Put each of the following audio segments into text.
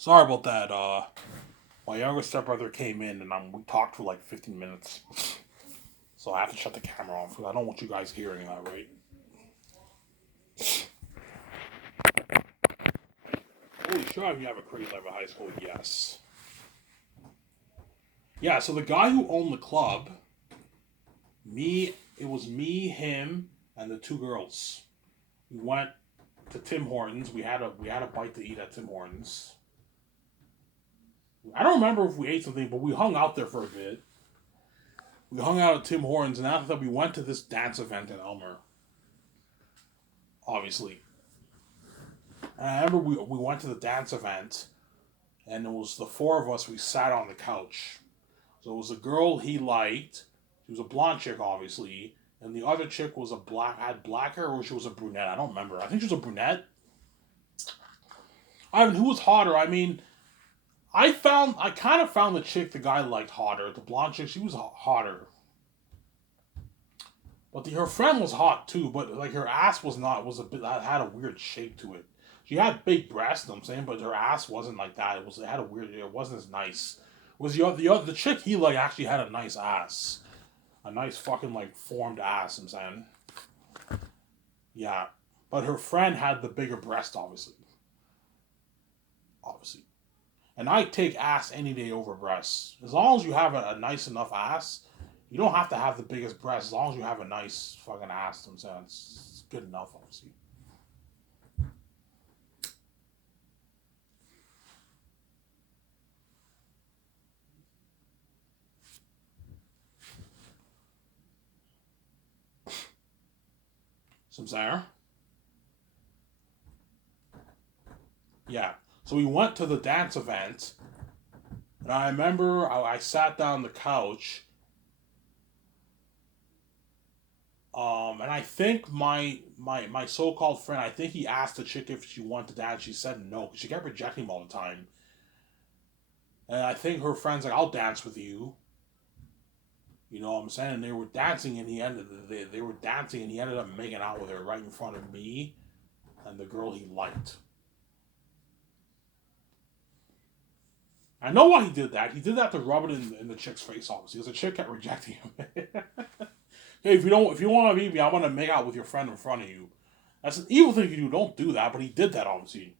Sorry about that. My younger stepbrother came in and we talked for like 15 minutes. So I have to shut the camera off because I don't want you guys hearing that, right? Holy shit, you have a crazy life at high school. Yes. Yeah, so the guy who owned the club, it was me, him, and the two girls. We went to Tim Hortons. We had a bite to eat at Tim Hortons. I don't remember if we ate something, but we hung out there for a bit. We hung out at Tim Hortons, and after that, we went to this dance event in Elmer. Obviously, and I remember we went to the dance event, and it was the four of us. We sat on the couch. So it was a girl he liked. She was a blonde chick, obviously, and the other chick was had black hair, or she was a brunette. I don't remember. I think she was a brunette. I mean, who was hotter? I mean, I kind of found the chick the guy liked hotter. The blonde chick, she was hotter. But her friend was hot too. But like her ass was not was a bit had a weird shape to it. She had big breasts, I'm saying, but her ass wasn't like that. It had a weird. It wasn't as nice. Was the chick he like actually had a nice ass, a nice fucking like formed ass. I'm saying, yeah. But her friend had the bigger breast, obviously. And I take ass any day over breasts. As long as you have a nice enough ass, you don't have to have the biggest breast. As long as you have a nice fucking ass, I'm saying it's good enough, obviously. So I'm saying, yeah. So we went to the dance event, and I remember I sat down on the couch. And I think my so called friend, I think he asked the chick if she wanted to dance. She said no because she kept rejecting him all the time. And I think her friend's like, "I'll dance with you." You know what I'm saying? And they were dancing, and they were dancing, and he ended up making out with her right in front of me and the girl he liked. I know why he did that. He did that to rub it in the chick's face, obviously, because the chick kept rejecting him. Hey, if you want to meet me, I want to make out with your friend in front of you. That's an evil thing to do. Don't do that. But he did that, obviously,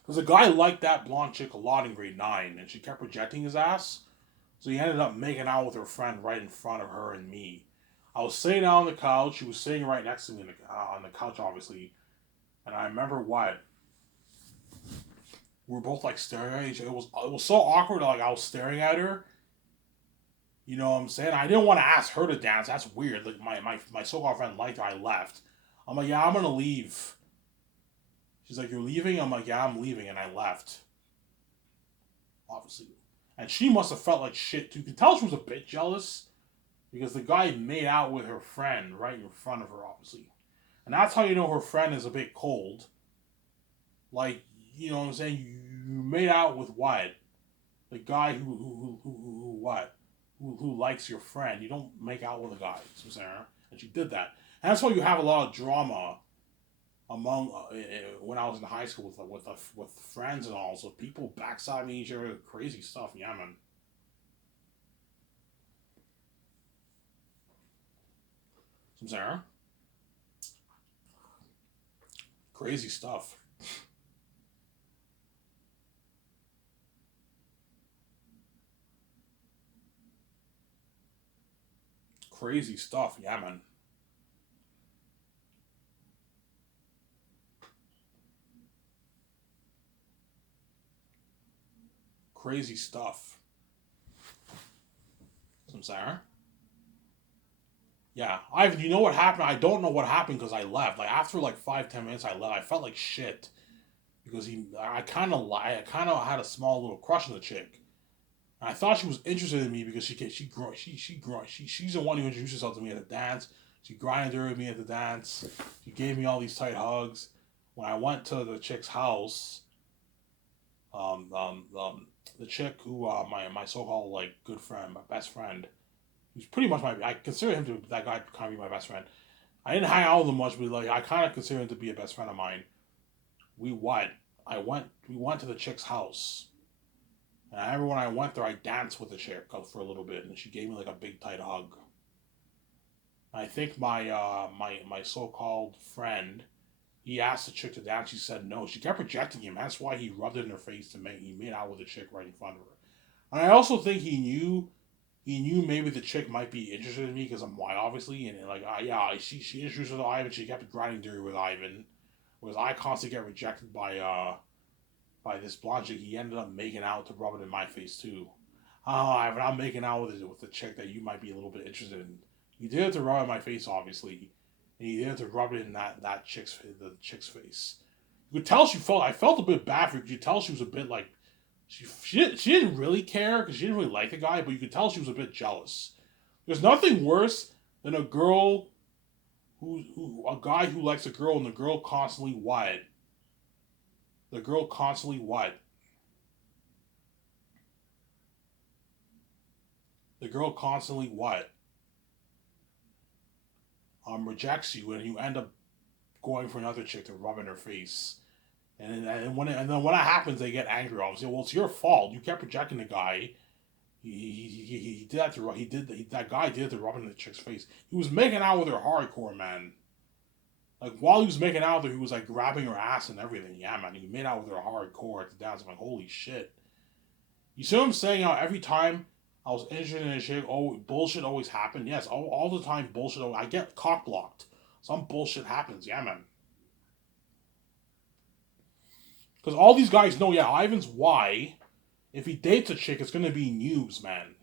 because the guy liked that blonde chick a lot in grade 9, and she kept rejecting his ass. So he ended up making out with her friend right in front of her and me. I was sitting on the couch. She was sitting right next to me on the couch, obviously. And I remember what we were both like staring at each other. It was so awkward. Like I was staring at her. You know what I'm saying? I didn't want to ask her to dance. That's weird. Like my so called friend liked her. I left. I'm like, yeah, I'm gonna leave. She's like, you're leaving? I'm like, yeah, I'm leaving, and I left. Obviously, and she must have felt like shit too. You can tell she was a bit jealous because the guy made out with her friend right in front of her, obviously. And that's how you know her friend is a bit cold. Like, you know what I'm saying? You made out with what? The guy who what? Who likes your friend. You don't make out with a guy, so Sarah. And she did that. And that's why you have a lot of drama among when I was in high school with friends and all. So people backstabbing each other, crazy stuff. Yeah, man. So Sarah, crazy stuff. Crazy stuff. Yeah, man. Crazy stuff. So Sarah. Yeah, you know what happened? I don't know what happened because I left. Like after like 5-10 minutes, I left. I felt like shit because I kind of had a small little crush on the chick. And I thought she was interested in me because she's the one who introduced herself to me at the dance. She grinded with me at the dance. She gave me all these tight hugs. When I went to the chick's house, um, um, um, the chick who my so called like good friend, my best friend, who's pretty much my I consider him to that guy kind of be my best friend. I didn't hang out with him much, but like I kind of consider him to be a best friend of mine. We what? we went to the chick's house. And I remember when I went there, I danced with the chick for a little bit, and she gave me like a big tight hug. I think my so called friend, he asked the chick to dance. She said no. She kept rejecting him. That's why he rubbed it in her face to make he made out with the chick right in front of her. And I also think he knew maybe the chick might be interested in me because I'm white, obviously, and like yeah, she introduced her to Ivan. She kept grinding dirty with Ivan, whereas I constantly get rejected by this blonde chick. He ended up making out to rub it in my face too. Oh, Ivan, I'm making out with the chick that you might be a little bit interested in. He did it to rub it in my face, obviously, and he did it to rub it in that chick's face. You could tell she felt. I felt a bit bad for her. You could tell she was a bit like she didn't really care because she didn't really like the guy, but you could tell she was a bit jealous. There's nothing worse than a girl a guy who likes a girl and the girl constantly what? The girl constantly what? The girl constantly what? Rejects you and you end up going for another chick to rub in her face. And then when that happens, they get angry. Obviously, well, it's your fault. You kept rejecting the guy. He did that to that guy did it to rub in the chick's face. He was making out with her hardcore, man. Like while he was making out with her, he was like grabbing her ass and everything. Yeah, man, he made out with her hardcore at the dance. I'm like, holy shit. You see what I'm saying? How every time I was interested in a chick, oh, bullshit always happened. Yes, all the time bullshit. I get cock blocked. Some bullshit happens. Yeah, man. Because all these guys know, yeah, Ivan's why. If he dates a chick, it's going to be news, man.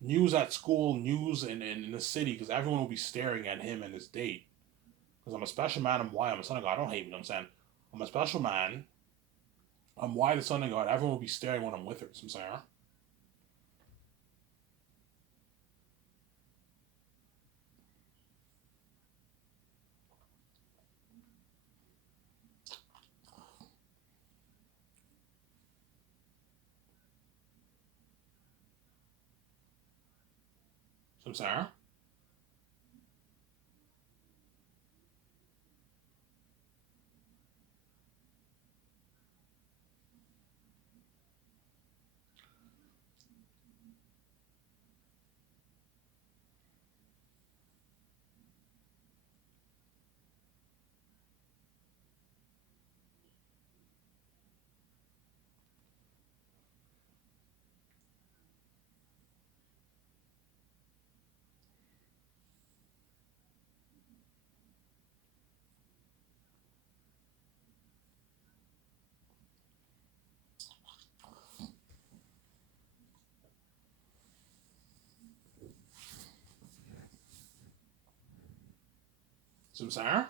News at school, news in the city, because everyone will be staring at him and his date. Because I'm a special man, I'm why. I'm a son of God. I don't hate me, you know what I'm saying? I'm a special man. I'm why the son of God. Everyone will be staring when I'm with her. You know what I'm saying? You know what I'm saying? You know what I'm saying?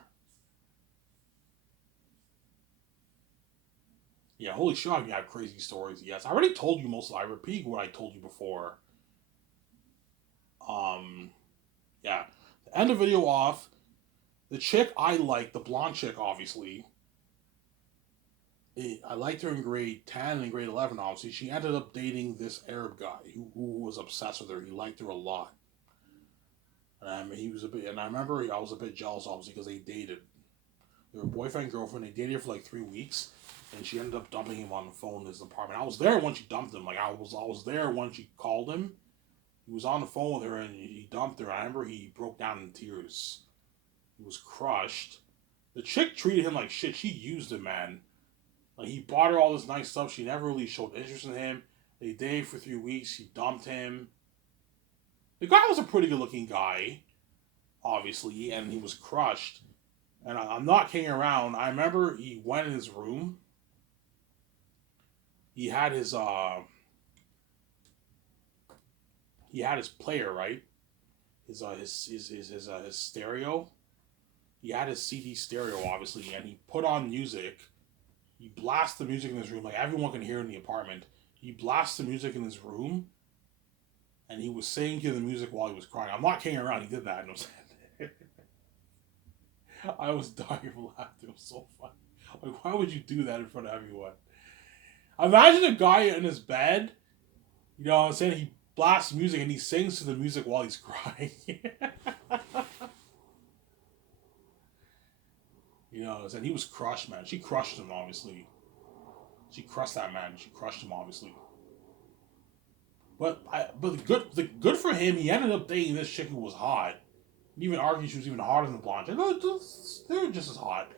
Yeah, holy shit, you have crazy stories. Yes, I already told you most of it. I repeat what I told you before. Um, yeah. To end the video off, the chick I like, the blonde chick, obviously, I liked her in grade 10 and grade 11, obviously. She ended up dating this Arab guy who was obsessed with her. He liked her a lot. He was a bit, and I remember I was a bit jealous, obviously, because they dated. They were boyfriend and girlfriend. They dated for like 3 weeks, and she ended up dumping him on the phone in his apartment. I was there when she dumped him. Like I was there when she called him. He was on the phone with her, and he dumped her. I remember he broke down in tears. He was crushed. The chick treated him like shit. She used him, man. Like he bought her all this nice stuff. She never really showed interest in him. They dated for 3 weeks. She dumped him. The guy was a pretty good looking guy, obviously, and he was crushed. And I'm not kidding around. I remember he went in his room. He had his player, right? His stereo. He had his CD stereo, obviously, and he put on music. He blasted the music in his room, like everyone can hear in the apartment. He blasted the music in his room, and he was singing to the music while he was crying. I'm not kidding around. He did that. And I was dying of laughter. It was so funny. Like, why would you do that in front of everyone? Imagine a guy in his bed, you know what I'm saying? He blasts music and he sings to the music while he's crying. You know, and he was crushed, man. She crushed him, obviously. She crushed that man. She crushed him, obviously. But the good for him. He ended up dating this chick who was hot. He even argued she was even hotter than the blonde chick. No, they were just as hot.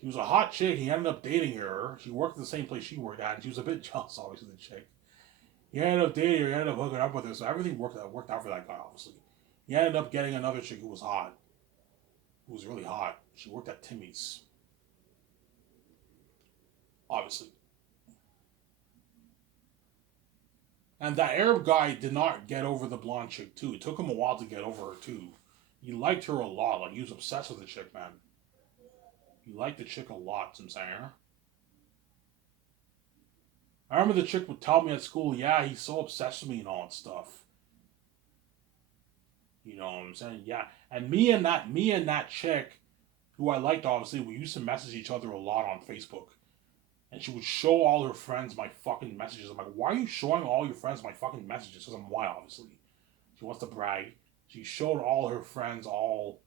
She was a hot chick. He ended up dating her. She worked at the same place she worked at, and she was a bit jealous, obviously, the chick. He ended up dating her. He ended up hooking up with her. So everything worked out for that guy, obviously. He ended up getting another chick who was hot. Who was really hot. She worked at Timmy's. Obviously. And that Arab guy did not get over the blonde chick, too. It took him a while to get over her, too. He liked her a lot. Like, he was obsessed with the chick, man. He liked the chick a lot, I'm saying. I remember the chick would tell me at school, yeah, he's so obsessed with me and all that stuff. You know what I'm saying? Yeah. And me and that chick, who I liked, obviously, we used to message each other a lot on Facebook. And she would show all her friends my fucking messages. I'm like, why are you showing all your friends my fucking messages? Because I'm white, obviously. She wants to brag. She showed all her friends all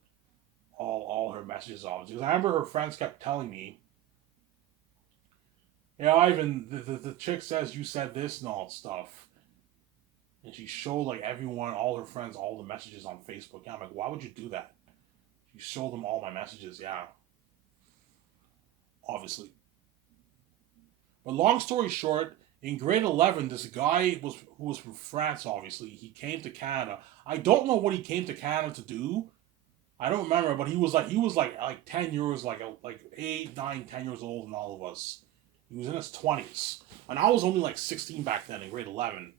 her messages, obviously. Because I remember her friends kept telling me, yeah, Ivan, the chick says you said this and all that stuff. And she showed like everyone, all her friends, all the messages on Facebook. Yeah, I'm like, why would you do that? She showed them all my messages, yeah. Obviously. But long story short, in grade 11, this guy who was from France, obviously. He came to Canada. I don't know what he came to Canada to do. I don't remember, but he was like 10 years, like 8, 9, 10 years old than all of us. He was in his 20s. And I was only like 16 back then in grade 11.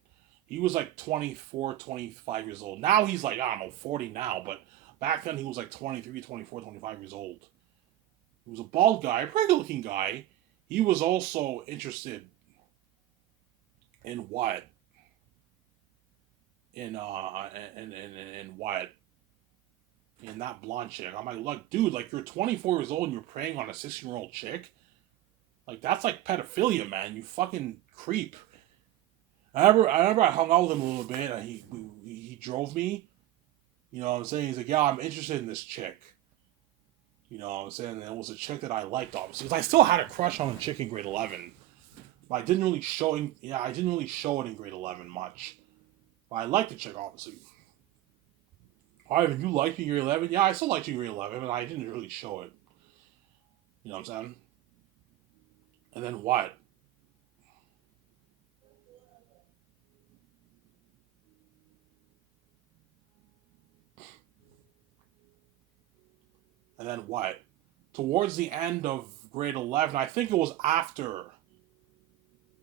He was like 24, 25 years old. Now he's like, I don't know, 40 now, but back then he was like 23, 24, 25 years old. He was a bald guy, a pretty good looking guy. He was also interested in what? In what? In that blonde chick. I'm like, look, dude, like you're 24 years old and you're preying on a 16-year-old chick? Like that's like pedophilia, man. You fucking creep. I remember I hung out with him a little bit and he drove me. You know what I'm saying? He's like, yeah, I'm interested in this chick. You know what I'm saying? And it was a chick that I liked, obviously. Because I still had a crush on a chick in grade 11. But I didn't really show it. Yeah, I didn't really show it in grade 11 much. But I liked the chick, obviously. Ivan, you liked me in grade 11? Yeah, I still liked you in grade 11, but I didn't really show it. You know what I'm saying? And then what? And then what? Towards the end of grade 11, I think it was after.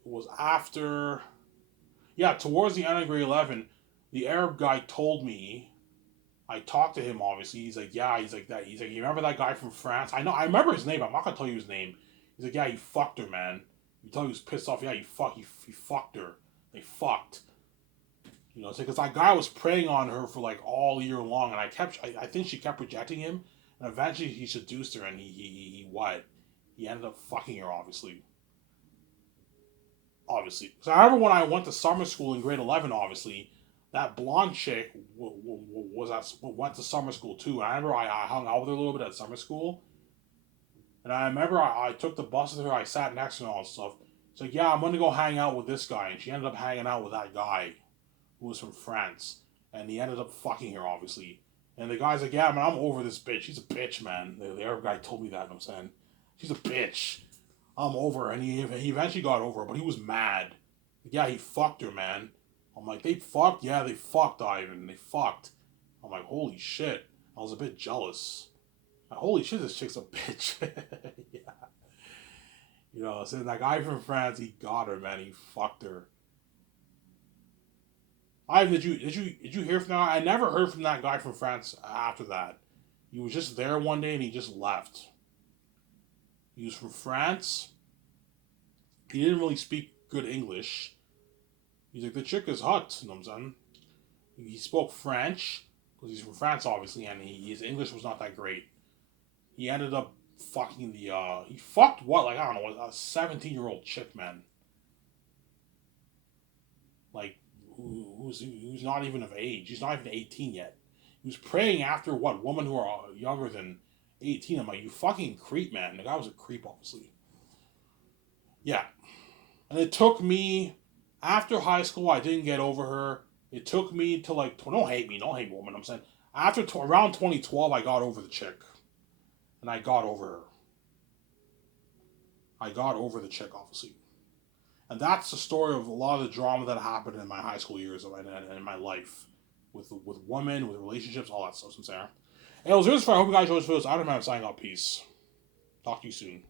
It was after. Yeah, towards the end of grade 11, the Arab guy told me. I talked to him, obviously. He's like, yeah, he's like that. He's like, you remember that guy from France? I know, I remember his name. I'm not gonna tell you his name. He's like, yeah, he fucked her, man. You tell he was pissed off. Yeah, he fucked her. They fucked. You know, because that guy was preying on her for like all year long, and I think she kept rejecting him, and eventually he seduced her, and he what? He ended up fucking her, obviously. Obviously. So I remember when I went to summer school in grade 11, obviously, that blonde chick went to summer school too. And I remember I hung out with her a little bit at summer school, and I remember I took the bus with her. I sat next to her and all this stuff. So like, yeah, I'm gonna go hang out with this guy, and she ended up hanging out with that guy who was from France, and he ended up fucking her, obviously. And the guy's like, yeah, man, I'm over this bitch. She's a bitch, man. The Arab guy told me that, and I'm saying, she's a bitch. I'm over her. And he eventually got over her, but he was mad. Yeah, he fucked her, man. I'm like, they fucked? Yeah, they fucked, Ivan. They fucked. I'm like, holy shit. I was a bit jealous. Like, holy shit, this chick's a bitch. Yeah. You know, so that guy from France, he got her, man. He fucked her. Ivan, did you hear from that? I never heard from that guy from France after that. He was just there one day and he just left. He was from France. He didn't really speak good English. He's like, the chick is hot, you know what I'm saying? He spoke French, because he's from France, obviously, and his English was not that great. He ended up fucking he fucked what? Like, I don't know, a 17-year-old chick, man. Like, who's not even of age. He's not even 18 yet. He was praying after what? Women who are younger than 18. I'm like, you fucking creep, man. The guy was a creep, obviously. Yeah. And it took me, after high school, I didn't get over her. It took me to like, don't hate me, don't hate woman. I'm saying, around 2012, I got over the chick. And I got over her. I got over the chick, obviously. And that's the story of a lot of the drama that happened in my high school years and in my life. With women, with relationships, all that stuff. I'm saying. And it was really fun. I hope you guys enjoyed this video. I'm signing out. Peace. Talk to you soon.